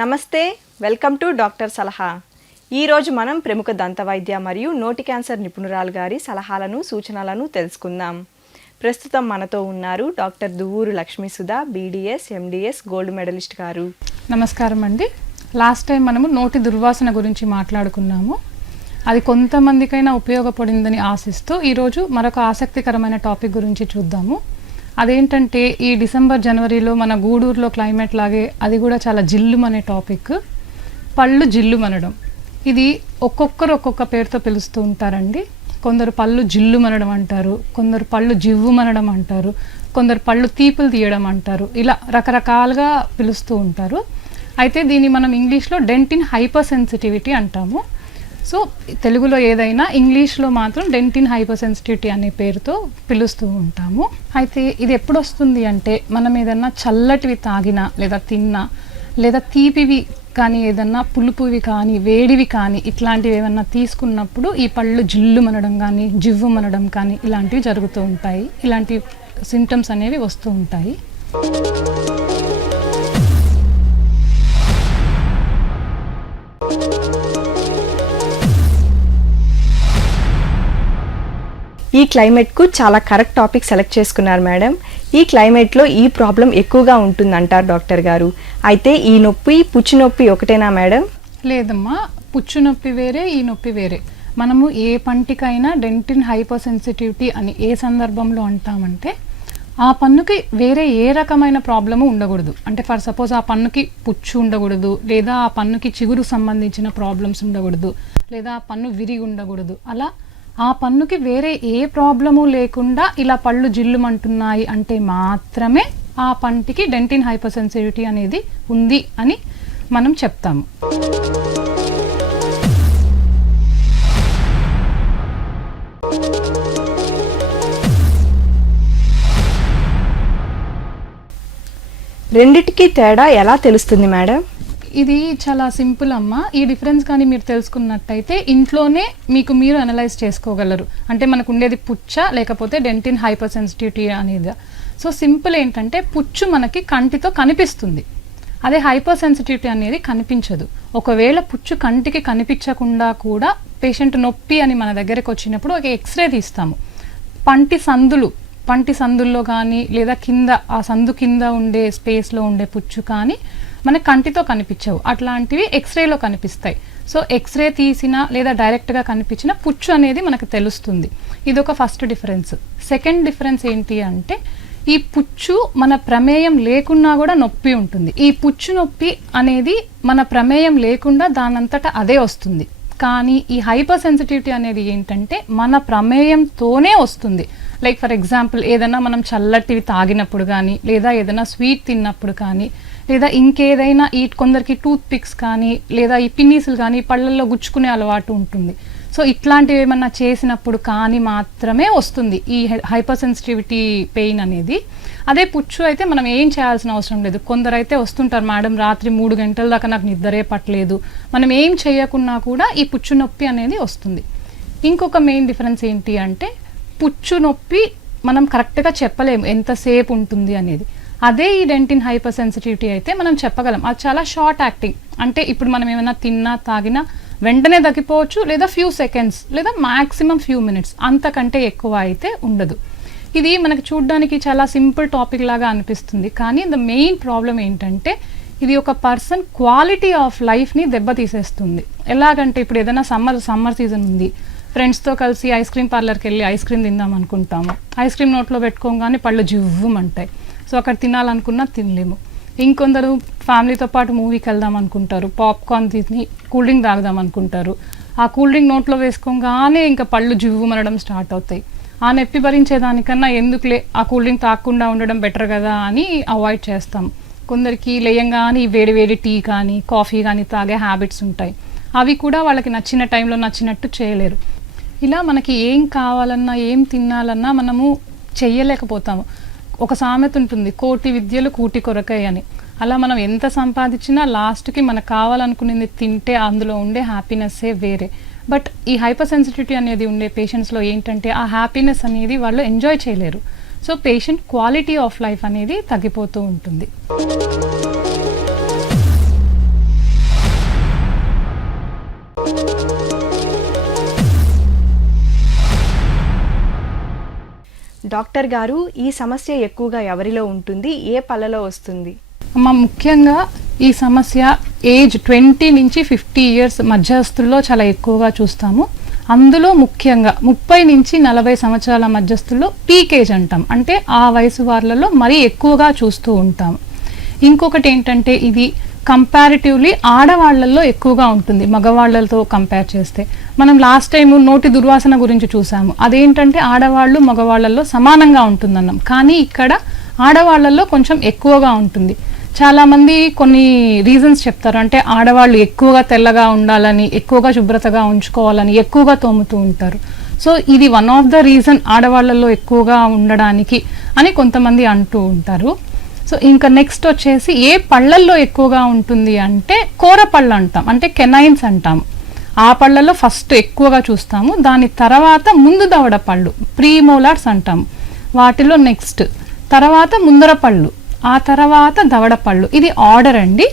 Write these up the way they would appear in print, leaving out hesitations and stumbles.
నమస్తే, welcome to doctor సలహా. ఈరోజు మనం ప్రముఖ దంతవైద్య మరియు నోటి క్యాన్సర్ నిపుణురాలు గారి సలహాలను సూచనలను తెలుసుకుందాం. ప్రస్తుతం మనతో ఉన్నారు doctor Duvvuru Lakshmisudha, BDS, MDS gold medalist గారు. నమస్కారం అండి. లాస్ట్ టైం మనము నోటి దుర్వాసన గురించి మాట్లాడుకున్నాము. అది కొంతమందికైనా ఉపయోగపడిందని ఆశిస్తూ ఈరోజు మరొక ఆసక్తికరమైన టాపిక్ గురించి చూద్దాము. అదేంటంటే ఈ డిసెంబర్ జనవరిలో మన గూడూరులో క్లైమేట్ లాగే అది కూడా చాలా జిల్లుమనే టాపిక్, పళ్ళు జిల్లుమనడం. ఇది ఒక్కొక్కరు ఒక్కొక్క పేరుతో పిలుస్తూ ఉంటారండి. కొందరు పళ్ళు జిల్లుమనడం అంటారు, కొందరు పళ్ళు జివ్వుమనడం అంటారు, కొందరు పళ్ళు తీపులు తీయడం అంటారు. ఇలా రకరకాలుగా పిలుస్తూ ఉంటారు. అయితే దీన్ని మనం ఇంగ్లీష్లో డెంటిన్ హైపర్ సెన్సిటివిటీ అంటాము. సో తెలుగులో ఏదైనా ఇంగ్లీష్లో మాత్రం డెంటిన్ హైపర్ సెన్సిటివిటీ అనే పేరుతో పిలుస్తూ ఉంటాము. అయితే ఇది ఎప్పుడు వస్తుంది అంటే మనం ఏదన్నా చల్లటివి తాగినా లేదా తిన్నా లేదా తీపివి కానీ ఏదన్నా పులుపువి కానీ వేడివి కానీ ఇట్లాంటివి ఏమన్నా తీసుకున్నప్పుడు ఈ పళ్ళు జిల్లుమనడం కానీ జివ్వుమనడం కానీ ఇలాంటివి జరుగుతూ ఉంటాయి. ఇలాంటి సింటమ్స్ అనేవి వస్తూ ఉంటాయి. ఈ క్లైమేట్కు చాలా కరెక్ట్ టాపిక్ సెలెక్ట్ చేసుకున్నారు మేడం. ఈ క్లైమేట్లో ఈ ప్రాబ్లం ఎక్కువగా ఉంటుందంటారు డాక్టర్ గారు. అయితే ఈ నొప్పి, పుచ్చు నొప్పి ఒకటేనా మేడం? లేదమ్మా, పుచ్చు నొప్పి వేరే, ఈ నొప్పి వేరే. మనము ఏ పంటికైనా డెంటిన్ హైపర్ సెన్సిటివిటీ అని ఏ సందర్భంలో అంటామంటే ఆ పన్నుకి వేరే ఏ రకమైన ప్రాబ్లము ఉండకూడదు. అంటే ఫర్ సపోజ్ ఆ పన్నుకి పుచ్చు ఉండకూడదు, లేదా ఆ పన్నుకి చిగురు సంబంధించిన ప్రాబ్లమ్స్ ఉండకూడదు, లేదా ఆ పన్ను విరిగి ఉండకూడదు. అలా ఆ పన్నుకి వేరే ఏ ప్రాబ్లము లేకుండా ఇలా పళ్ళు జిల్లుమంటున్నాయి అంటే మాత్రమే ఆ పంటికి డెంటిన్ హైపర్ సెన్సిటివిటీ అనేది ఉంది అని మనం చెప్తాము. రెండిటికి తేడా ఎలా తెలుస్తుంది మేడం? ఇది చాలా సింపుల్ అమ్మ. ఈ డిఫరెన్స్ కానీ మీరు తెలుసుకున్నట్టయితే ఇంట్లోనే మీకు మీరు అనలైజ్ చేసుకోగలరు. అంటే మనకు ఉండేది పుచ్చా లేకపోతే డెంటిన్ హైపర్ సెన్సిటివిటీ అనేది. సో సింపుల్ ఏంటంటే పుచ్చు మనకి కంటితో కనిపిస్తుంది, అదే హైపర్ సెన్సిటివిటీ అనేది కనిపించదు. ఒకవేళ పుచ్చు కంటికి కనిపించకుండా కూడా పేషెంట్ నొప్పి అని మన దగ్గరకు వచ్చినప్పుడు ఒక ఎక్స్రే తీస్తాము. పంటి సందుల్లో కానీ లేదా కింద ఆ సందు కింద ఉండే స్పేస్లో ఉండే పుచ్చు కానీ మన కంటితో కనిపించవు, అట్లాంటివి ఎక్స్రేలో కనిపిస్తాయి. సో ఎక్స్రే తీసినా లేదా డైరెక్ట్గా కనిపించిన పుచ్చు అనేది మనకు తెలుస్తుంది. ఇది ఒక ఫస్ట్ డిఫరెన్స్. సెకండ్ డిఫరెన్స్ ఏంటి అంటే ఈ పుచ్చు మన ప్రమేయం లేకున్నా కూడా నొప్పి ఉంటుంది. ఈ పుచ్చు నొప్పి అనేది మన ప్రమేయం లేకుండా దానంతటా అదే వస్తుంది. కానీ ఈ హైపర్ సెన్సిటివిటీ అనేది ఏంటంటే మన ప్రమేయంతోనే వస్తుంది. లైక్ ఫర్ ఎగ్జాంపుల్ ఏదైనా మనం చల్లటివి తాగినప్పుడు కానీ, లేదా ఏదైనా స్వీట్ తిన్నప్పుడు కానీ, లేదా ఇంకేదైనా కొందరికి టూత్ పిక్స్ కానీ లేదా ఈ పిన్నీసులు కానీ పళ్ళల్లో గుచ్చుకునే అలవాటు ఉంటుంది. సో ఇట్లాంటివి ఏమన్నా చేసినప్పుడు కానీ మాత్రమే వస్తుంది ఈ హైపర్ సెన్సిటివిటీ పెయిన్ అనేది. అదే పుచ్చు అయితే మనం ఏం చేయాల్సిన అవసరం లేదు. కొందరైతే వస్తుంటారు, మేడం రాత్రి 3 గంటల దాకా నాకు నిద్రే పట్టలేదు, మనం ఏం చేయకున్నా కూడా ఈ పుచ్చు నొప్పి అనేది వస్తుంది. ఇంకొక మెయిన్ డిఫరెన్స్ ఏంటి అంటే పుచ్చు నొప్పి మనం కరెక్ట్గా చెప్పలేము ఎంతసేపు ఉంటుంది అనేది. అదే ఈ డెంటిన్ హైపర్ సెన్సిటివిటీ అయితే మనం చెప్పగలం. అది చాలా షార్ట్ యాక్టింగ్. అంటే ఇప్పుడు మనం ఏమైనా తిన్నా తాగినా వెంటనే తగ్గిపోవచ్చు, లేదా ఫ్యూ సెకండ్స్ లేదా మ్యాక్సిమం ఫ్యూ మినిట్స్, అంతకంటే ఎక్కువ అయితే ఉండదు. ఇది మనకు చూడడానికి చాలా సింపుల్ టాపిక్ లాగా అనిపిస్తుంది, కానీ ద మెయిన్ ప్రాబ్లం ఏంటంటే ఇది ఒక పర్సన్ క్వాలిటీ ఆఫ్ లైఫ్ని దెబ్బతీసేస్తుంది. ఎలాగంటే ఇప్పుడు ఏదైనా సమ్మర్ సీజన్ ఉంది, ఫ్రెండ్స్తో కలిసి ఐస్ క్రీమ్ పార్లర్కి వెళ్ళి ఐస్ క్రీమ్ తిందాం అనుకుంటాము. ఐస్ క్రీమ్ నోట్లో పెట్టుకోగానే పళ్ళు జివ్వుమంటాయి. సో అక్కడ తినాలనుకున్నా తినలేము. ఇంకొందరు ఫ్యామిలీతో పాటు మూవీకి వెళ్దాం అనుకుంటారు, పాప్కార్న్ తిని కూల్ డ్రింక్ తాగుదాం అనుకుంటారు. ఆ కూల్ డ్రింక్ నోట్లో వేసుకోగానే ఇంకా పళ్ళు జివ్వుమనడం స్టార్ట్ అవుతాయి. ఆ నొప్పి భరించేదానికన్నా ఎందుకులే ఆ కూల్ డ్రింక్ తాగకుండా ఉండడం బెటర్ కదా అని అవాయిడ్ చేస్తాం. కొందరికి లేయంగానే వేడి వేడి టీ కానీ కాఫీ కానీ తాగే హ్యాబిట్స్ ఉంటాయి. అవి కూడా వాళ్ళకి నచ్చిన టైంలో నచ్చినట్టు చేయలేరు. ఇలా మనకి ఏం కావాలన్నా ఏం తినాలన్నా మనము చెయ్యలేకపోతాము. ఒక సామెత ఉంటుంది, కోటి విద్యలు కూటి కొరకై అని. అలా మనం ఎంత సంపాదించినా లాస్ట్కి మనకు కావాలనుకునేది తింటే అందులో ఉండే హ్యాపీనెస్సే వేరే. బట్ ఈ హైపర్ సెన్సిటివిటీ అనేది ఉండే పేషెంట్స్లో ఏంటంటే ఆ హ్యాపీనెస్ అనేది వాళ్ళు ఎంజాయ్ చేయలేరు. So patient quality of life అనేది తగ్గిపోతూ ఉంటుంది. డాక్టర్ గారు, ఈ సమస్య ఎక్కువగా ఎవరిలో ఉంటుంది, ఏ పళ్ళలో వస్తుంది? ముఖ్యంగా ఈ సమస్య ఏజ్ 20 నుంచి 50 ఇయర్స్ మధ్యస్థుల్లో చాలా ఎక్కువగా చూస్తాము. అందులో ముఖ్యంగా 30 నుంచి 40 సంవత్సరాల మధ్యస్థుల్లో పీక్ ఏజ్ అంటాం, అంటే ఆ వయసు వాళ్ళలో మరీ ఎక్కువగా చూస్తూ ఉంటాం. ఇంకొకటి ఏంటంటే ఇది కంపారిటివ్లీ ఆడవాళ్లలో ఎక్కువగా ఉంటుంది మగవాళ్లతో కంపేర్ చేస్తే. మనం లాస్ట్ టైం నోటి దుర్వాసన గురించి చూసాము, అదేంటంటే ఆడవాళ్ళు మగవాళ్లలో సమానంగా ఉంటుందన్నాం, కానీ ఇక్కడ ఆడవాళ్లలో కొంచెం ఎక్కువగా ఉంటుంది. చాలామంది కొన్ని రీజన్స్ చెప్తారు, అంటే ఆడవాళ్ళు ఎక్కువగా తెల్లగా ఉండాలని, ఎక్కువగా శుభ్రతగా ఉంచుకోవాలని ఎక్కువగా తోముతూ ఉంటారు. సో ఇది వన్ ఆఫ్ ద రీజన్ ఆడవాళ్లలో ఎక్కువగా ఉండడానికి అని కొంతమంది అంటూ ఉంటారు. సో ఇంకా నెక్స్ట్ వచ్చేసి ఏ పళ్ళల్లో ఎక్కువగా ఉంటుంది అంటే కూర పళ్ళు అంటాం, అంటే కెనైన్స్ అంటాము. ఆ పళ్ళల్లో ఫస్ట్ ఎక్కువగా చూస్తాము. దాని తర్వాత ముందు దవడ పళ్ళు, ప్రీమోలార్స్ అంటాము. వాటిలో నెక్స్ట్ తర్వాత ముందర పళ్ళు, ఆ తర్వాత దవడ పళ్ళు. ఇది ఆర్డర్ అండి.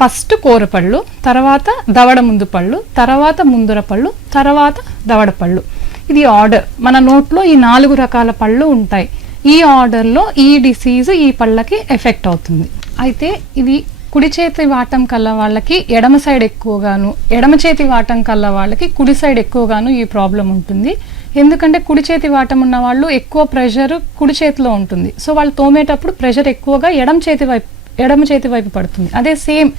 ఫస్ట్ కూరపళ్ళు, తర్వాత దవడ ముందు పళ్ళు, తర్వాత ముందర పళ్ళు, తర్వాత దవడ పళ్ళు. ఇది ఆర్డర్. మన నోట్లో ఈ 4 రకాల పళ్ళు ఉంటాయి. ఈ ఆర్డర్లో ఈ డిసీజ్ ఈ పళ్ళకి ఎఫెక్ట్ అవుతుంది. అయితే ఇది కుడి చేతి వాటం కల్ల వాళ్ళకి ఎడమ సైడ్ ఎక్కువగాను, ఎడమ చేతి వాటం కల్ల వాళ్ళకి కుడి సైడ్ ఎక్కువగాను ఈ ప్రాబ్లం ఉంటుంది. ఎందుకంటే కుడి చేతి వాటం ఉన్న వాళ్ళు ఎక్కువ ప్రెషర్ కుడి చేతిలో ఉంటుంది. సో వాళ్ళు తోమేటప్పుడు ప్రెషర్ ఎక్కువగా ఎడమ చేతి వైపు పడుతుంది. అదే సేమ్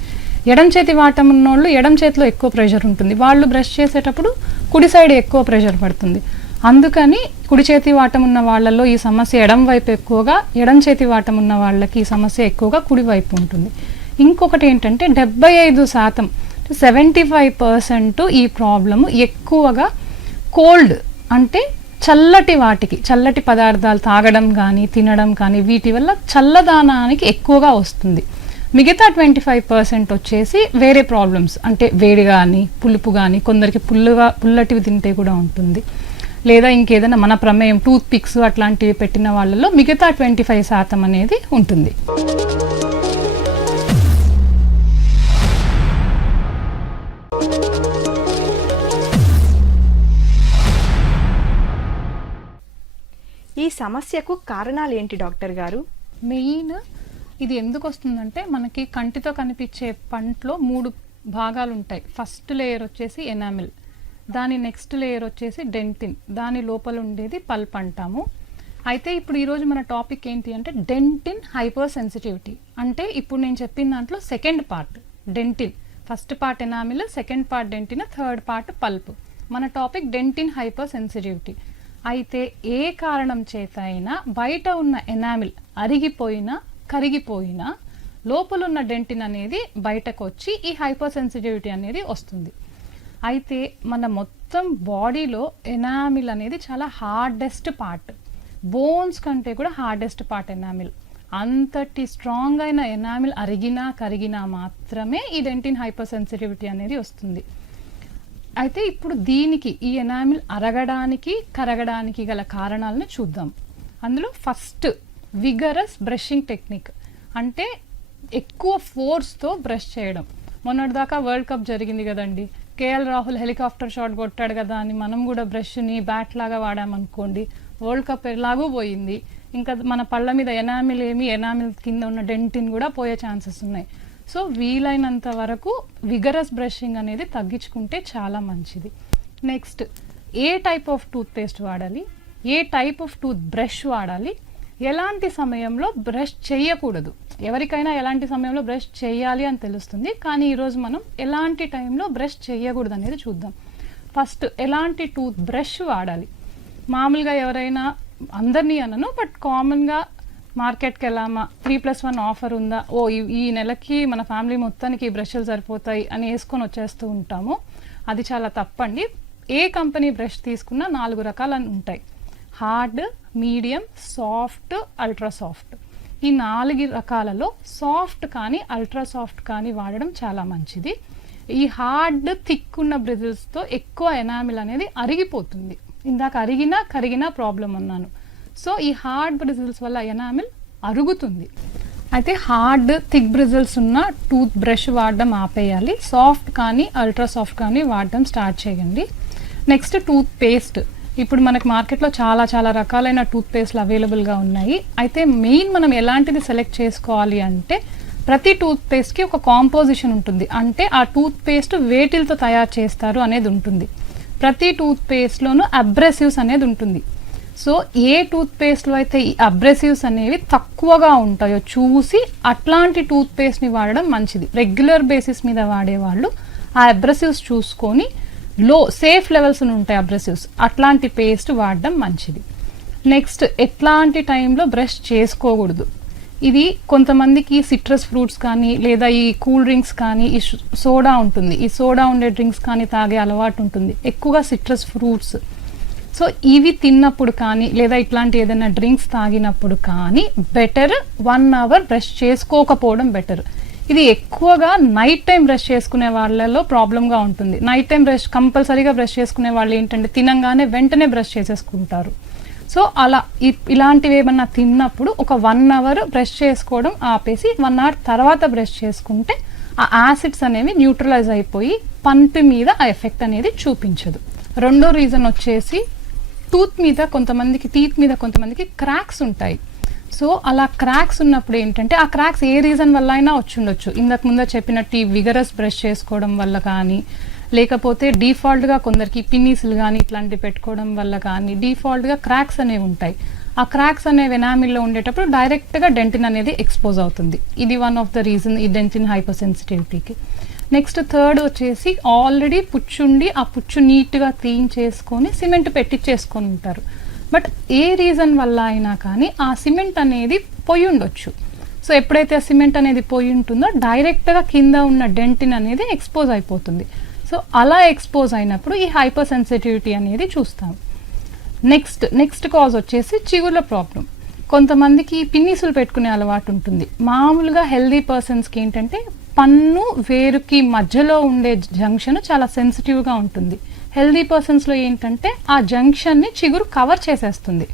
ఎడమ చేతి వాటం ఉన్నోళ్ళు ఎడమ చేతిలో ఎక్కువ ప్రెషర్ ఉంటుంది, వాళ్ళు బ్రష్ చేసేటప్పుడు కుడి సైడ్ ఎక్కువ ప్రెషర్ పడుతుంది. అందుకని కుడి చేతి వాటం ఉన్న వాళ్ళలో ఈ సమస్య ఎడమ వైపు ఎక్కువగా, ఎడమ చేతి వాటం ఉన్న వాళ్ళకి ఈ సమస్య ఎక్కువగా కుడి వైపు ఉంటుంది. ఇంకొకటి ఏంటంటే 75% 75% ఈ ప్రాబ్లము ఎక్కువగా కోల్డ్, అంటే చల్లటి పదార్థాలు తాగడం కానీ తినడం కానీ వీటి వల్ల చల్లదానానికి ఎక్కువగా వస్తుంది. మిగతా 25% వచ్చేసి వేరే ప్రాబ్లమ్స్, అంటే వేడి కానీ పులుపు కానీ, కొందరికి పుల్లటివి తింటే కూడా ఉంటుంది, లేదా ఇంకేదైనా మన ప్రమేయం టూత్ పిక్స్ అట్లాంటివి పెట్టిన వాళ్ళలో మిగతా 25% అనేది ఉంటుంది. ఈ సమస్యకు కారణాలు ఏంటి డాక్టర్ గారు? మెయిన్ ఇది ఎందుకు వస్తుందంటే మనకి కంటితో కనిపించే పంట్లో 3 భాగాలు ఉంటాయి. ఫస్ట్ లేయర్ వచ్చేసి ఎనామిల్, దాని నెక్స్ట్ లేయర్ వచ్చేసి డెంటిన్, దాని లోపల ఉండేది పల్ప్ అంటాము. అయితే ఇప్పుడు ఈరోజు మన టాపిక్ ఏంటి అంటే డెంటిన్ హైపర్ సెన్సిటివిటీ. అంటే ఇప్పుడు నేను చెప్పిన దాంట్లో second part dentine, first part enamel, second part dentine, third part pulp. మన టాపిక్ డెంటిన్ హైపర్ సెన్సిటివిటీ. అయితే ఏ కారణం చేత అయినా బయట ఉన్న ఎనామిల్ అరిగిపోయినా కరిగిపోయినా లోపలున్న డెంటిన్ అనేది బయటకు వచ్చి ఈ హైపర్ సెన్సిటివిటీ అనేది వస్తుంది. అయితే మన మొత్తం బాడీలో ఎనామిల్ అనేది చాలా హార్డెస్ట్ పార్ట్, బోన్స్ కంటే కూడా హార్డెస్ట్ పార్ట్ ఎనామిల్. అంతటి స్ట్రాంగ్ అయిన ఎనామిల్ అరిగినా కరిగినా మాత్రమే ఈ డెంటిన్ హైపర్ సెన్సిటివిటీ అనేది వస్తుంది. అయితే ఇప్పుడు దీనికి ఈ ఎనామిల్ అరగడానికి కరగడానికి గల కారణాలను చూద్దాం. అందులో ఫస్ట్ విగరస్ బ్రషింగ్ టెక్నిక్, అంటే ఎక్కువ ఫోర్స్తో బ్రష్ చేయడం. మొన్నటిదాకా వరల్డ్ కప్ జరిగింది కదండి, కేఎల్ రాహుల్ హెలికాప్టర్ షాట్ కొట్టాడు కదా అని మనం కూడా బ్రష్ని బ్యాట్ లాగా వాడామనుకోండి, వరల్డ్ కప్ ఎలాగూ పోయింది. ఇంకా మన పళ్ళ మీద ఎనామిల్ కింద ఉన్న డెంటిన్ కూడా పోయే ఛాన్సెస్ ఉన్నాయి. సో వీలైనంత వరకు విగరస్ బ్రషింగ్ అనేది తగ్గించుకుంటే చాలా మంచిది. నెక్స్ట్ ఏ టైప్ ఆఫ్ టూత్ పేస్ట్ వాడాలి, ఏ టైప్ ఆఫ్ టూత్ బ్రష్ వాడాలి, ఎలాంటి సమయంలో బ్రష్ చేయకూడదు. ఎవరికైనా ఎలాంటి సమయంలో బ్రష్ చేయాలి అని తెలుస్తుంది, కానీ ఈరోజు మనం ఎలాంటి టైంలో బ్రష్ చేయకూడదు అనేది చూద్దాం. ఫస్ట్ ఎలాంటి టూత్ బ్రష్ వాడాలి. మామూలుగా ఎవరైనా, అందరినీ అనను, బట్ కామన్గా మార్కెట్కి వెళ్ళామా 3+1 ఆఫర్ ఉందా, ఈ నెలకి మన ఫ్యామిలీ మొత్తానికి ఈ బ్రష్లు సరిపోతాయి అని వేసుకొని వచ్చేస్తూ ఉంటాము. అది చాలా తప్పండి. ఏ కంపెనీ బ్రష్ తీసుకున్నా 4 రకాలు ఉంటాయి: hard, medium, soft, ultra soft. ఈ 4 రకాలలో సాఫ్ట్ కానీ అల్ట్రా సాఫ్ట్ కానీ వాడడం చాలా మంచిది. ఈ హార్డ్ థిక్ ఉన్న బ్రిజిల్స్తో ఎక్కువ ఎనామిల్ అనేది అరిగిపోతుంది. ఇందాక అరిగినా కరిగినా ప్రాబ్లం అన్నాను. సో ఈ హార్డ్ బ్రిజిల్స్ వల్ల ఎనామిల్ అరుగుతుంది. అయితే హార్డ్ థిక్ బ్రిజిల్స్ ఉన్న టూత్ బ్రష్ వాడడం ఆపేయాలి. సాఫ్ట్ కానీ అల్ట్రా సాఫ్ట్ కానీ వాడడం స్టార్ట్ చేయండి. Next toothpaste. ఇప్పుడు మనకి మార్కెట్లో చాలా చాలా రకాలైన టూత్పేస్ట్లు అవైలబుల్గా ఉన్నాయి. అయితే మెయిన్ మనం ఎలాంటిది సెలెక్ట్ చేసుకోవాలి అంటే ప్రతి టూత్పేస్ట్కి ఒక కాంపోజిషన్ ఉంటుంది. అంటే ఆ టూత్పేస్ట్ వేటిలతో తయారు చేస్తారు అనేది ఉంటుంది. ప్రతి టూత్పేస్ట్లోనూ అబ్రెసివ్స్ అనేది ఉంటుంది. సో ఏ టూత్పేస్ట్లో అయితే ఈ అబ్రెసివ్స్ అనేవి తక్కువగా ఉంటాయో చూసి అట్లాంటి టూత్పేస్ట్ని వాడడం మంచిది. రెగ్యులర్ బేసిస్ మీద వాడేవాళ్ళు ఆ అబ్రెసివ్స్ చూసుకొని సేఫ్ లెవెల్స్ ఉంటాయి అబ్రెసివ్స్, అట్లాంటి పేస్ట్ వాడడం మంచిది. నెక్స్ట్ ఎట్లాంటి టైంలో బ్రష్ చేసుకోకూడదు. ఇది కొంతమందికి సిట్రస్ ఫ్రూట్స్ కానీ లేదా ఈ కూల్ డ్రింక్స్ కానీ ఈ సోడా ఉంటుంది, ఈ సోడా ఉండే డ్రింక్స్ కానీ తాగే అలవాటు ఉంటుంది, ఎక్కువగా సిట్రస్ ఫ్రూట్స్. సో ఇవి తిన్నప్పుడు కానీ లేదా ఇట్లాంటి ఏదైనా డ్రింక్స్ తాగినప్పుడు కానీ బెటర్ 1 అవర్ బ్రష్ చేసుకోకపోవడం బెటర్. ఇది ఎక్కువగా నైట్ టైం బ్రష్ చేసుకునే వాళ్ళలో ప్రాబ్లంగా ఉంటుంది. నైట్ టైం బ్రష్ కంపల్సరీగా బ్రష్ చేసుకునే వాళ్ళు ఏంటంటే తినంగానే వెంటనే బ్రష్ చేసేసుకుంటారు. సో అలా ఇలాంటివి ఏమన్నా తిన్నప్పుడు ఒక 1 అవర్ బ్రష్ చేసుకోవడం ఆపేసి 1 అవర్ తర్వాత బ్రష్ చేసుకుంటే ఆ యాసిడ్స్ అనేవి న్యూట్రలైజ్ అయిపోయి పంటి మీద ఆ ఎఫెక్ట్ అనేది చూపించదు. రెండో రీజన్ వచ్చేసి టీత్ మీద కొంతమందికి క్రాక్స్ ఉంటాయి. సో అలా క్రాక్స్ ఉన్నప్పుడు ఏంటంటే ఆ క్రాక్స్ ఏ రీజన్ వల్ల అయినా వచ్చి ఉండొచ్చు. ఇంతకు ముందు చెప్పినట్టు ఈ విగరస్ బ్రష్ చేసుకోవడం వల్ల కానీ, లేకపోతే డిఫాల్ట్గా కొందరికి పిన్నీసులు కానీ ఇట్లాంటివి పెట్టుకోవడం వల్ల కానీ డిఫాల్ట్గా క్రాక్స్ అనేవి ఉంటాయి. ఆ క్రాక్స్ అనేవి ఎనామిల్లో ఉండేటప్పుడు డైరెక్ట్గా డెంటిన్ అనేది ఎక్స్పోజ్ అవుతుంది. ఇది వన్ ఆఫ్ ద రీజన్ ఈ డెంటిన్ హైపర్ సెన్సిటివిటీకి. నెక్స్ట్ థర్డ్ వచ్చేసి ఆల్రెడీ పుచ్చుండి ఆ పుచ్చు నీట్గా క్లీన్ చేసుకొని సిమెంట్ పెట్టించేసుకొని ఉంటారు. బట్ ఏ రీజన్ వల్ల అయినా కానీ ఆ సిమెంట్ అనేది పోయి ఉండొచ్చు. సో ఎప్పుడైతే ఆ సిమెంట్ అనేది పోయి ఉంటుందో డైరెక్ట్గా కింద ఉన్న డెంటిన్ అనేది ఎక్స్పోజ్ అయిపోతుంది. సో అలా ఎక్స్పోజ్ అయినప్పుడు ఈ హైపర్ సెన్సిటివిటీ అనేది చూస్తాం. నెక్స్ట్ కాజ్ వచ్చేసి చిగుర్ల ప్రాబ్లం. కొంతమందికి పిన్నీసులు పెట్టుకునే అలవాటు ఉంటుంది. మామూలుగా హెల్దీ పర్సన్స్కి ఏంటంటే పన్ను వేరుకి మధ్యలో ఉండే జంక్షన్ చాలా సెన్సిటివ్గా ఉంటుంది. హెల్దీ పర్సన్స్లో ఏంటంటే ఆ జంక్షన్ని చిగురు కవర్ చేసేస్తుంది.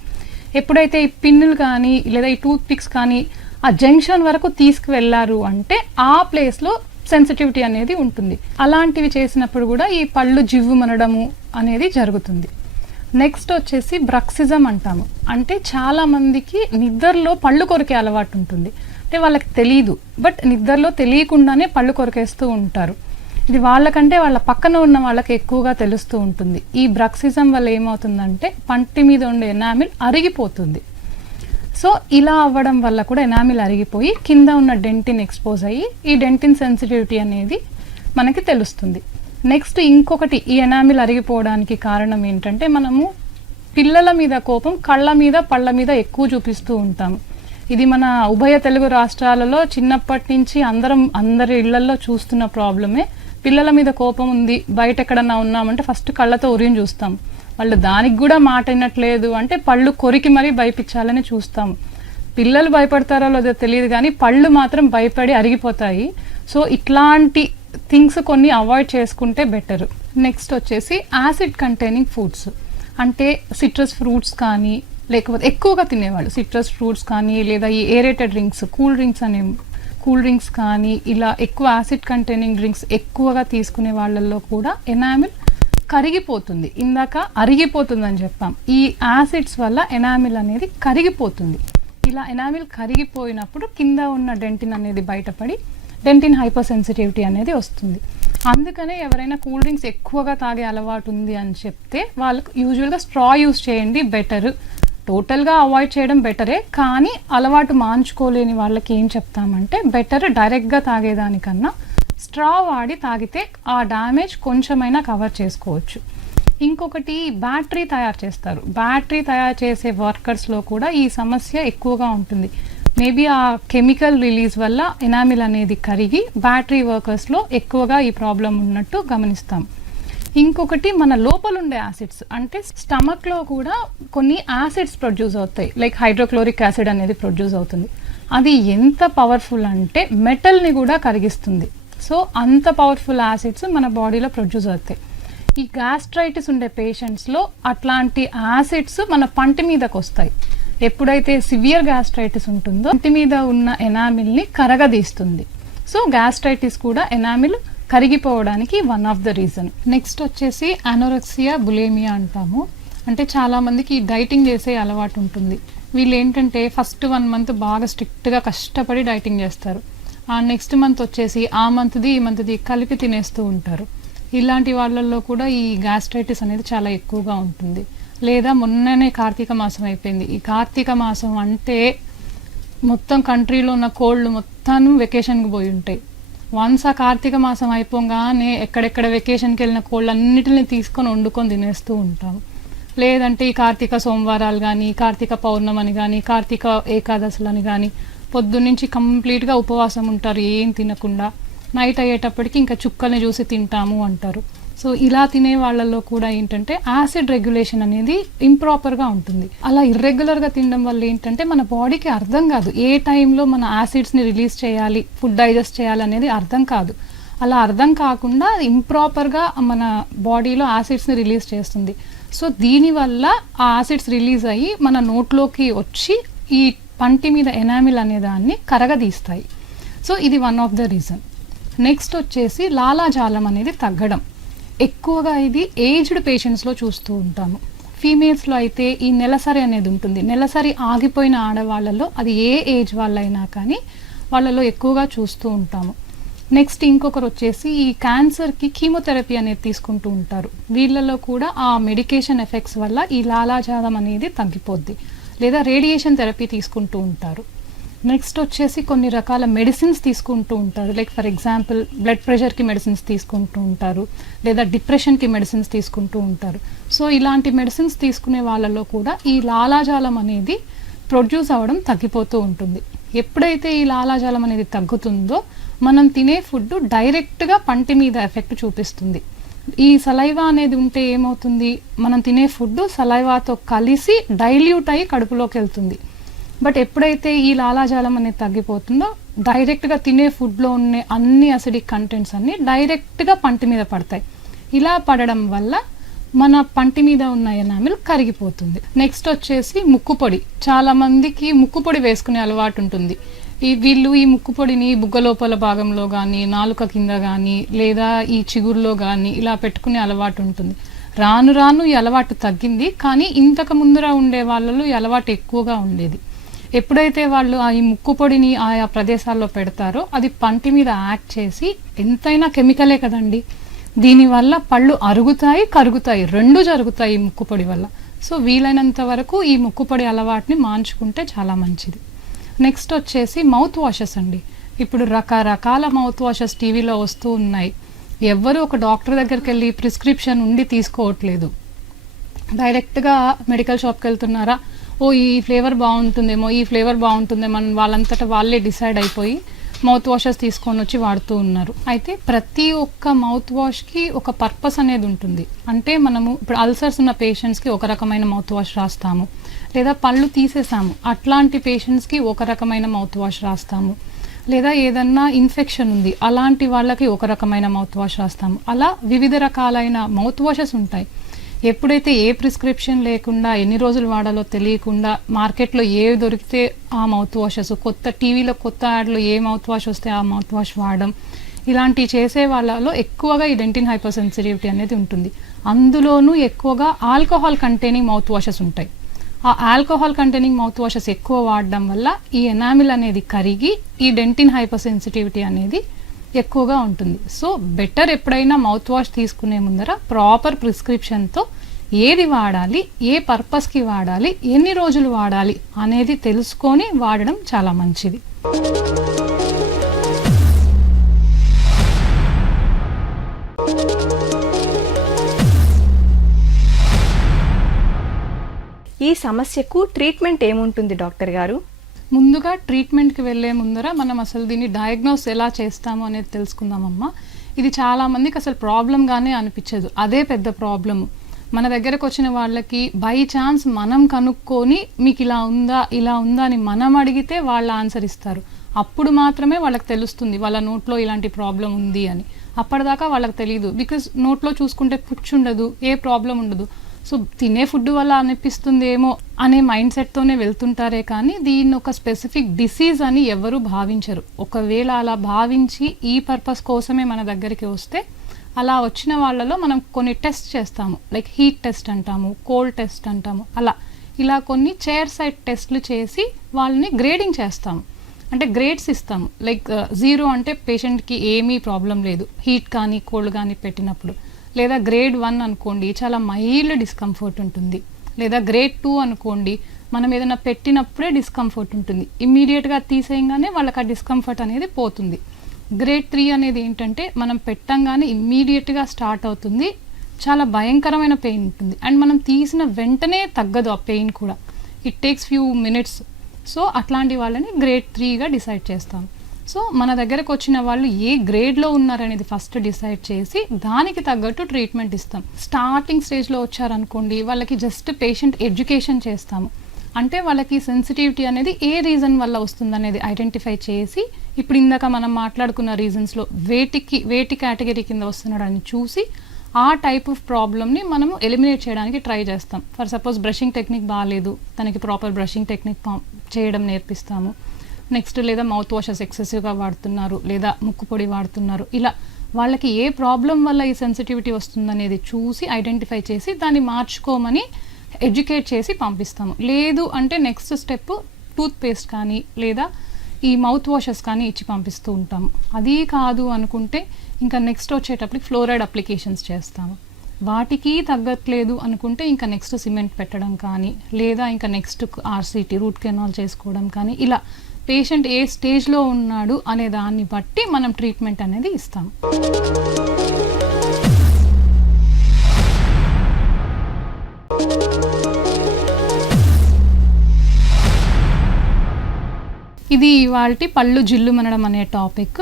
ఎప్పుడైతే ఈ పిన్నులు కానీ లేదా ఈ టూత్ పిక్స్ కానీ ఆ జంక్షన్ వరకు తీసుకువెళ్ళారు అంటే ఆ ప్లేస్లో సెన్సిటివిటీ అనేది ఉంటుంది. అలాంటివి చేసినప్పుడు కూడా ఈ పళ్ళు జివ్వు మనడము అనేది జరుగుతుంది. నెక్స్ట్ వచ్చేసి బ్రక్సిజం అంటాము. అంటే చాలామందికి నిద్రలో పళ్ళు కొరికే అలవాటు ఉంటుంది. అంటే వాళ్ళకి తెలియదు, బట్ నిద్రలో తెలియకుండానే పళ్ళు కొరికేస్తూ ఉంటారు. ఇది వాళ్ళకంటే వాళ్ళ పక్కన ఉన్న వాళ్ళకి ఎక్కువగా తెలుస్తూ ఉంటుంది. ఈ బ్రక్సిజం వల్ల ఏమవుతుందంటే పంటి మీద ఉండే ఎనామిల్ అరిగిపోతుంది. సో ఇలా అవ్వడం వల్ల కూడా ఎనామిల్ అరిగిపోయి కింద ఉన్న డెంటిన్ ఎక్స్పోజ్ అయ్యి ఈ డెంటిన్ సెన్సిటివిటీ అనేది మనకి తెలుస్తుంది. నెక్స్ట్ ఇంకొకటి ఈ ఎనామిల్ అరిగిపోవడానికి కారణం ఏంటంటే మనము పిల్లల మీద కోపం కళ్ళ మీద పళ్ళ మీద ఎక్కువ చూపిస్తూ ఉంటాము. ఇది మన ఉభయ తెలుగు రాష్ట్రాలలో చిన్నప్పటి నుంచి అందరి ఇళ్లలో చూస్తున్న ప్రాబ్లమే. పిల్లల మీద కోపం ఉంది, బయట ఎక్కడన్నా ఉన్నామంటే ఫస్ట్ కళ్ళతో ఉరిని చూస్తాం. వాళ్ళు దానికి కూడా మాట వినట్లేదు అంటే పళ్ళు కొరికి మరీ భయపించాలని చూస్తాం. పిల్లలు భయపడతారో లేదో తెలియదు కానీ పళ్ళు మాత్రం భయపడి అరిగిపోతాయి. సో ఇట్లాంటి థింగ్స్ కొన్ని అవాయిడ్ చేసుకుంటే బెటర్. నెక్స్ట్ వచ్చేసి యాసిడ్ కంటైనింగ్ ఫుడ్స్. అంటే సిట్రస్ ఫ్రూట్స్ కానీ లేకపోతే ఎక్కువగా తినేవాళ్ళు సిట్రస్ ఫ్రూట్స్ కానీ లేదా ఈ ఏరేటెడ్ డ్రింక్స్ కూల్ డ్రింక్స్ కానీ ఇలా ఎక్కువ యాసిడ్ కంటైనింగ్ డ్రింక్స్ ఎక్కువగా తీసుకునే వాళ్ళల్లో కూడా ఎనామిల్ కరిగిపోతుంది. ఇందాక అరిగిపోతుందని చెప్పాం. ఈ యాసిడ్స్ వల్ల ఎనామిల్ అనేది కరిగిపోతుంది. ఇలా ఎనామిల్ కరిగిపోయినప్పుడు కింద ఉన్న డెంటిన్ అనేది బయటపడి డెంటిన్ హైపర్ సెన్సిటివిటీ అనేది వస్తుంది. అందుకనే ఎవరైనా కూల్ డ్రింక్స్ ఎక్కువగా తాగే అలవాటు ఉంది అని చెప్తే వాళ్ళకు యూజువల్గా స్ట్రా యూస్ చేయండి బెటర్. టోటల్గా అవాయిడ్ చేయడం బెటరే, కానీ అలవాటు మాంచుకోలేని వాళ్ళకి ఏం చెప్తామంటే బెటర్ డైరెక్ట్గా తాగేదానికన్నా స్ట్రా వాడి తాగితే ఆ డ్యామేజ్ కొంచెమైనా కవర్ చేసుకోవచ్చు. ఇంకొకటి బ్యాటరీ తయారు చేస్తారు. బ్యాటరీ తయారు చేసే వర్కర్స్లో కూడా ఈ సమస్య ఎక్కువగా ఉంటుంది. మేబీ ఆ కెమికల్ రిలీజ్ వల్ల ఎనామిల్ అనేది కరిగి బ్యాటరీ వర్కర్స్లో ఎక్కువగా ఈ ప్రాబ్లం ఉన్నట్టు గమనిస్తాం. ఇంకొకటి మన లోపల ఉండే యాసిడ్స్, అంటే స్టమక్లో కూడా కొన్ని యాసిడ్స్ ప్రొడ్యూస్ అవుతాయి. లైక్ హైడ్రోక్లోరిక్ యాసిడ్ అనేది ప్రొడ్యూస్ అవుతుంది. అది ఎంత పవర్ఫుల్ అంటే మెటల్ని కూడా కరిగిస్తుంది. సో అంత పవర్ఫుల్ యాసిడ్స్ మన బాడీలో ప్రొడ్యూస్ అవుతాయి. ఈ గ్యాస్ట్రైటిస్ ఉండే పేషెంట్స్లో అట్లాంటి యాసిడ్స్ మన పంటి మీదకి వస్తాయి. ఎప్పుడైతే సివియర్ గ్యాస్ట్రైటిస్ ఉంటుందో పంటి మీద ఉన్న ఎనామిల్ని కరగదీస్తుంది. సో గ్యాస్ట్రైటిస్ కూడా ఎనామిల్ కరిగిపోవడానికి one of the reason. Next వచ్చేసి అనోరెక్సియా బులిమియా అంటాము. అంటే చాలామందికి డైటింగ్ చేసే అలవాటు ఉంటుంది. వీళ్ళు ఏంటంటే ఫస్ట్ 1 మంత్ బాగా స్ట్రిక్ట్గా కష్టపడి డైటింగ్ చేస్తారు. ఆ నెక్స్ట్ మంత్ వచ్చేసి ఆ మంత్ది ఈ మంత్ది కలిపి తినేస్తూ ఉంటారు. ఇలాంటి వాళ్ళల్లో కూడా ఈ గ్యాస్ట్రైటిస్ అనేది చాలా ఎక్కువగా ఉంటుంది. లేదా మొన్ననే కార్తీక మాసం అయిపోయింది. ఈ కార్తీక మాసం అంటే మొత్తం కంట్రీలో ఉన్న కోళ్ళు మొత్తం వెకేషన్కి పోయి ఉంటాయి. వన్స్ ఆ కార్తీక మాసం అయిపోగానే ఎక్కడెక్కడ వెకేషన్కి వెళ్ళిన కోళ్ళన్నిటిని తీసుకొని వండుకొని తినేస్తూ ఉంటాము. లేదంటే ఈ కార్తీక సోమవారాలు కానీ, కార్తీక పౌర్ణమని కానీ, కార్తీక ఏకాదశులని కానీ పొద్దున్నుంచి కంప్లీట్గా ఉపవాసం ఉంటారు ఏం తినకుండా. నైట్ అయ్యేటప్పటికి ఇంకా చుక్కల్ని చూసి తింటాము అంటారు. సో ఇలా తినే వాళ్ళల్లో కూడా ఏంటంటే యాసిడ్ రెగ్యులేషన్ అనేది ఇంప్రాపర్గా ఉంటుంది. అలా ఇర్రెగ్యులర్గా తినడం వల్ల ఏంటంటే మన బాడీకి అర్థం కాదు ఏ టైంలో మన యాసిడ్స్ని రిలీజ్ చేయాలి, ఫుడ్ డైజెస్ట్ చేయాలి అనేది అర్థం కాదు. అలా అర్థం కాకుండా ఇంప్రాపర్గా మన బాడీలో యాసిడ్స్ని రిలీజ్ చేస్తుంది. సో దీనివల్ల ఆ యాసిడ్స్ రిలీజ్ అయ్యి మన నోట్లోకి వచ్చి ఈ పంటి మీద ఎనామిల్ అనే దాన్ని కరగదీస్తాయి. సో ఇది one of the reason. Next వచ్చేసి లాలాజాలం అనేది తగ్గడం. ఎక్కువగా ఇది ఏజ్డ్ పేషెంట్స్లో చూస్తూ ఉంటాము. ఫీమేల్స్లో అయితే ఈ నెలసరి అనేది ఉంటుంది. నెలసరి ఆగిపోయిన ఆడవాళ్ళలో అది ఏ ఏజ్ వాళ్ళైనా కానీ వాళ్ళలో ఎక్కువగా చూస్తూ ఉంటాము. నెక్స్ట్ ఇంకొకరు వచ్చేసి ఈ క్యాన్సర్కి కీమోథెరపీ అనేది తీసుకుంటూ ఉంటారు. వీళ్ళలో కూడా ఆ మెడికేషన్ ఎఫెక్ట్స్ వల్ల ఈ లాలాజాలం అనేది తగ్గిపోద్ది. లేదా రేడియేషన్ థెరపీ తీసుకుంటూ ఉంటారు. నెక్స్ట్ వచ్చేసి కొన్ని రకాల మెడిసిన్స్ తీసుకుంటూ ఉంటారు. లైక్ ఫర్ ఎగ్జాంపుల్ బ్లడ్ ప్రెషర్కి మెడిసిన్స్ తీసుకుంటూ ఉంటారు, లేదా డిప్రెషన్కి మెడిసిన్స్ తీసుకుంటూ ఉంటారు. సో ఇలాంటి మెడిసిన్స్ తీసుకునే వాళ్ళలో కూడా ఈ లాలాజాలం అనేది ప్రొడ్యూస్ అవ్వడం తగ్గిపోతూ ఉంటుంది. ఎప్పుడైతే ఈ లాలాజాలం అనేది తగ్గుతుందో మనం తినే ఫుడ్ డైరెక్ట్గా పంటి మీద ఎఫెక్ట్ చూపిస్తుంది. ఈ సలైవా అనేది ఉంటే ఏమవుతుంది, మనం తినే ఫుడ్ సలైవాతో కలిసి డైల్యూట్ అయ్యి కడుపులోకి వెళ్తుంది. బట్ ఎప్పుడైతే ఈ లాలాజాలం అనేది తగ్గిపోతుందో డైరెక్ట్గా తినే ఫుడ్లో ఉన్న అన్ని అసిడిక్ కంటెంట్స్ అన్ని డైరెక్ట్గా పంటి మీద పడతాయి. ఇలా పడడం వల్ల మన పంటి మీద ఉన్న ఎనామిల్ కరిగిపోతుంది. నెక్స్ట్ వచ్చేసి ముక్కుపొడి. చాలా మందికి ముక్కుపొడి వేసుకునే అలవాటు ఉంటుంది. వీళ్ళు ఈ ముక్కుపొడిని బుగ్గ లోపల భాగంలో కానీ, నాలుక కింద కానీ, లేదా ఈ చిగురులో కానీ ఇలా పెట్టుకునే అలవాటు ఉంటుంది. రాను రాను ఈ అలవాటు తగ్గింది, కానీ ఇంతకు ముందర ఉండే వాళ్ళలో ఈ అలవాటు ఎక్కువగా ఉండేది. ఎప్పుడైతే వాళ్ళు ఈ ముక్కుపొడిని ఆయా ప్రదేశాల్లో పెడతారో అది పంటి మీద యాక్ట్ చేసి, ఎంతైనా కెమికలే కదండి, దీనివల్ల పళ్ళు అరుగుతాయి, కరుగుతాయి, రెండు జరుగుతాయి ఈ ముక్కుపొడి వల్ల. సో వీలైనంత వరకు ఈ ముక్కుపొడి అలవాటుని మాంచుకుంటే చాలా మంచిది. నెక్స్ట్ వచ్చేసి మౌత్ వాషెస్ అండి. ఇప్పుడు రకరకాల మౌత్ వాషెస్ టీవీలో వస్తూ ఉన్నాయి. ఎవ్వరూ ఒక డాక్టర్ దగ్గరికి వెళ్ళి ప్రిస్క్రిప్షన్ ఉండి తీసుకోవట్లేదు. డైరెక్ట్గా మెడికల్ షాప్కి వెళ్తున్నారా, ఈ ఫ్లేవర్ బాగుంటుందేమో, ఈ ఫ్లేవర్ బాగుంటుందేమో అని వాళ్ళంతటా వాళ్ళే డిసైడ్ అయిపోయి మౌత్ వాషెస్ తీసుకొని వచ్చి వాడుతూ ఉన్నారు. అయితే ప్రతి ఒక్క మౌత్ వాష్కి ఒక పర్పస్ అనేది ఉంటుంది. అంటే మనము ఇప్పుడు అల్సర్స్ ఉన్న పేషెంట్స్కి ఒక రకమైన మౌత్ వాష్ రాస్తాము, లేదా పళ్ళు తీసేసాము అట్లాంటి పేషెంట్స్కి ఒక రకమైన మౌత్ వాష్ రాస్తాము, లేదా ఏదన్నా ఇన్ఫెక్షన్ ఉంది అలాంటి వాళ్ళకి ఒక రకమైన మౌత్ వాష్ రాస్తాము. అలా వివిధ రకాలైన మౌత్ వాషెస్ ఉంటాయి. ఎప్పుడైతే ఏ ప్రిస్క్రిప్షన్ లేకుండా ఎన్ని రోజులు వాడాలో తెలియకుండా మార్కెట్లో ఏవి దొరికితే ఆ మౌత్ వాషెస్, టీవీలో కొత్త యాడ్లో ఏ మౌత్ వాష్ వస్తే ఆ మౌత్ వాష్ వాడడం, ఇలాంటివి చేసే వాళ్ళలో ఎక్కువగా ఈ డెంటిన్ హైపర్ సెన్సిటివిటీ అనేది ఉంటుంది. అందులోనూ ఎక్కువగా ఆల్కహాల్ కంటైనింగ్ మౌత్ వాషెస్ ఉంటాయి. ఆ ఆల్కహాల్ కంటైనింగ్ మౌత్ వాషెస్ ఎక్కువ వాడడం వల్ల ఈ ఎనామిల్ అనేది కరిగి ఈ డెంటిన్ హైపర్ సెన్సిటివిటీ అనేది ఎక్కువగా ఉంటుంది. సో బెటర్ ఎప్పుడైనా మౌత్ వాష్ తీసుకునే ముందర ప్రాపర్ ప్రిస్క్రిప్షన్తో ఏది వాడాలి, ఏ పర్పస్కి వాడాలి, ఎన్ని రోజులు వాడాలి అనేది తెలుసుకొని వాడడం చాలా మంచిది. ఈ సమస్యకు ట్రీట్మెంట్ ఏముంటుంది డాక్టర్ గారు? ముందుగా ట్రీట్మెంట్కి వెళ్ళే ముందర మనం అసలు దీన్ని డయాగ్నోస్ ఎలా చేస్తాము అనేది తెలుసుకుందామమ్మా. ఇది చాలామందికి అసలు ప్రాబ్లంగానే అనిపించదు, అదే పెద్ద ప్రాబ్లము. మన దగ్గరకు వచ్చిన వాళ్ళకి బై ఛాన్స్ మనం కనుక్కొని మీకు ఇలా ఉందా అని మనం అడిగితే వాళ్ళు ఆన్సర్ ఇస్తారు. అప్పుడు మాత్రమే వాళ్ళకి తెలుస్తుంది వాళ్ళ నోట్లో ఇలాంటి ప్రాబ్లం ఉంది అని. అప్పటిదాకా వాళ్ళకి తెలియదు. బికాజ్ నోట్లో చూసుకుంటే పుచ్చు ఉండదు, ఏ ప్రాబ్లం ఉండదు. సో తినే ఫుడ్ వల్ల అనిపిస్తుంది ఏమో అనే మైండ్ సెట్తోనే వెళ్తుంటారే కానీ దీన్ని ఒక స్పెసిఫిక్ డిసీజ్ అని ఎవరు భావించరు. ఒకవేళ అలా భావించి ఈ పర్పస్ కోసమే మన దగ్గరికి వస్తే అలా వచ్చిన వాళ్ళలో మనం కొన్ని టెస్ట్ చేస్తాము, లైక్ హీట్ టెస్ట్ అంటాము, కోల్డ్ టెస్ట్ అంటాము. ఇలా కొన్ని చైర్ సైడ్ టెస్ట్లు చేసి వాళ్ళని గ్రేడింగ్ చేస్తాము. అంటే గ్రేడ్స్ ఇస్తాము. లైక్ 0 అంటే పేషెంట్కి ఏమీ ప్రాబ్లం లేదు, హీట్ కానీ కోల్డ్ కానీ పెట్టినప్పుడు. లేదా గ్రేడ్ 1 అనుకోండి, చాలా మైల్డ్ డిస్కంఫర్ట్ ఉంటుంది. లేదా గ్రేడ్ 2 అనుకోండి, మనం ఏదైనా పెట్టినప్పుడే డిస్కంఫర్ట్ ఉంటుంది, ఇమ్మీడియట్గా తీసేయగానే వాళ్ళకి ఆ డిస్కంఫర్ట్ అనేది పోతుంది. గ్రేడ్ 3 అనేది ఏంటంటే మనం పెట్టంగానే ఇమ్మీడియట్గా స్టార్ట్ అవుతుంది, చాలా భయంకరమైన పెయిన్ ఉంటుంది, అండ్ మనం తీసిన వెంటనే తగ్గదు ఆ పెయిన్ కూడా, it takes few minutes. So అట్లాంటి వాళ్ళని గ్రేడ్ 3గా డిసైడ్ చేస్తాం. సో మన దగ్గరకు వచ్చిన వాళ్ళు ఏ గ్రేడ్లో ఉన్నారనేది ఫస్ట్ డిసైడ్ చేసి దానికి తగ్గట్టు ట్రీట్మెంట్ ఇస్తాం. స్టార్టింగ్ స్టేజ్లో వచ్చారనుకోండి, వాళ్ళకి జస్ట్ పేషెంట్ ఎడ్యుకేషన్ చేస్తాము. అంటే వాళ్ళకి సెన్సిటివిటీ అనేది ఏ రీజన్ వల్ల వస్తుందనేది ఐడెంటిఫై చేసి, ఇప్పుడు ఇందాక మనం మాట్లాడుకున్న రీజన్స్లో వేటి కేటగిరీ కింద వస్తున్నాడని చూసి ఆ టైప్ ఆఫ్ ప్రాబ్లమ్ని మనము ఎలిమినేట్ చేయడానికి ట్రై చేస్తాం. ఫర్ సపోజ్ బ్రషింగ్ టెక్నిక్ బాగాలేదు, తనకి ప్రాపర్ బ్రషింగ్ టెక్నిక్ చేయడం నేర్పిస్తాము. నెక్స్ట్ లేదా మౌత్ వాషెస్ ఎక్సెసివ్గా వాడుతున్నారు, లేదా ముక్కు పొడి వాడుతున్నారు, ఇలా వాళ్ళకి ఏ ప్రాబ్లం వల్ల ఈ సెన్సిటివిటీ వస్తుందనేది చూసి ఐడెంటిఫై చేసి దాన్ని మార్చుకోమని ఎడ్యుకేట్ చేసి పంపిస్తాము. లేదు అంటే నెక్స్ట్ స్టెప్ టూత్ పేస్ట్ కానీ లేదా ఈ మౌత్ వాషెస్ కానీ ఇచ్చి పంపిస్తూ ఉంటాము. అది కాదు అనుకుంటే ఇంకా నెక్స్ట్ వచ్చేటప్పటికి ఫ్లోరైడ్ అప్లికేషన్స్ చేస్తాము. వాటికి తగ్గట్లేదు అనుకుంటే ఇంకా నెక్స్ట్ సిమెంట్ పెట్టడం కానీ, లేదా ఇంకా నెక్స్ట్ ఆర్సిటీ రూట్ కెనాల్ చేసుకోవడం కానీ, ఇలా పేషెంట్ ఏ స్టేజ్లో ఉన్నాడు అనే దాన్ని బట్టి మనం ట్రీట్మెంట్ అనేది ఇస్తాము. ఇది ఇవాల్టి పళ్ళు జిల్లు మనడం అనే టాపిక్.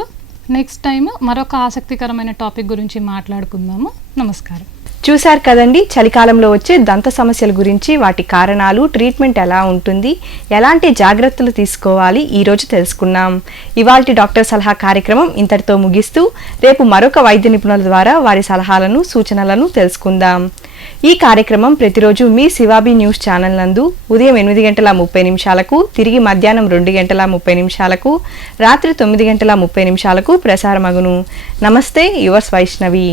నెక్స్ట్ టైం మరొక ఆసక్తికరమైన టాపిక్ గురించి మాట్లాడుకుందాము. నమస్కారం. చూశారు కదండి, చలికాలంలో వచ్చే దంత సమస్యల గురించి, వాటి కారణాలు, ట్రీట్మెంట్ ఎలా ఉంటుంది, ఎలాంటి జాగ్రత్తలు తీసుకోవాలి ఈరోజు తెలుసుకున్నాం. ఇవాల్టి డాక్టర్ సలహా కార్యక్రమం ఇంతటితో ముగిస్తూ రేపు మరొక వైద్య నిపుణుల ద్వారా వారి సలహాలను, సూచనలను తెలుసుకుందాం. ఈ కార్యక్రమం ప్రతిరోజు మీ శివాబీ న్యూస్ ఛానల్ నందు ఉదయం 8:30 తిరిగి మధ్యాహ్నం 2:30 రాత్రి 9:30 ప్రసారమగును. నమస్తే, యువర్స్ వైష్ణవి.